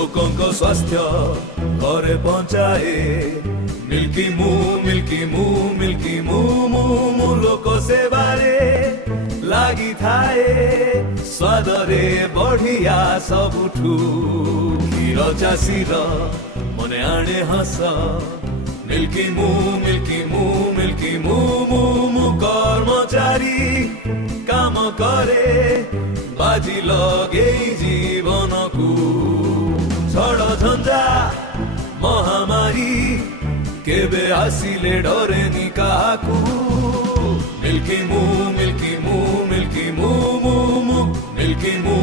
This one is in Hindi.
लोकों को स्वास्थ्य घरे पहुंचाए। मिल्की मु मिल्की मु मिल्की मु मु मु लोक सेवारे लागि थाए। स्वादरे बढ़िया सबुठु क्षीर चाषीर मने आणे हस। मिल्की मु मिल्की मु मिल्की मु मु मु कर्मचारी काम करे बाजी लगे जीवन को। झड़ झंझा महामारी केबे आसिले डरेनी काकू। मिल्की मु मिल्की मु मिल्की मु मु मु मिल्की मु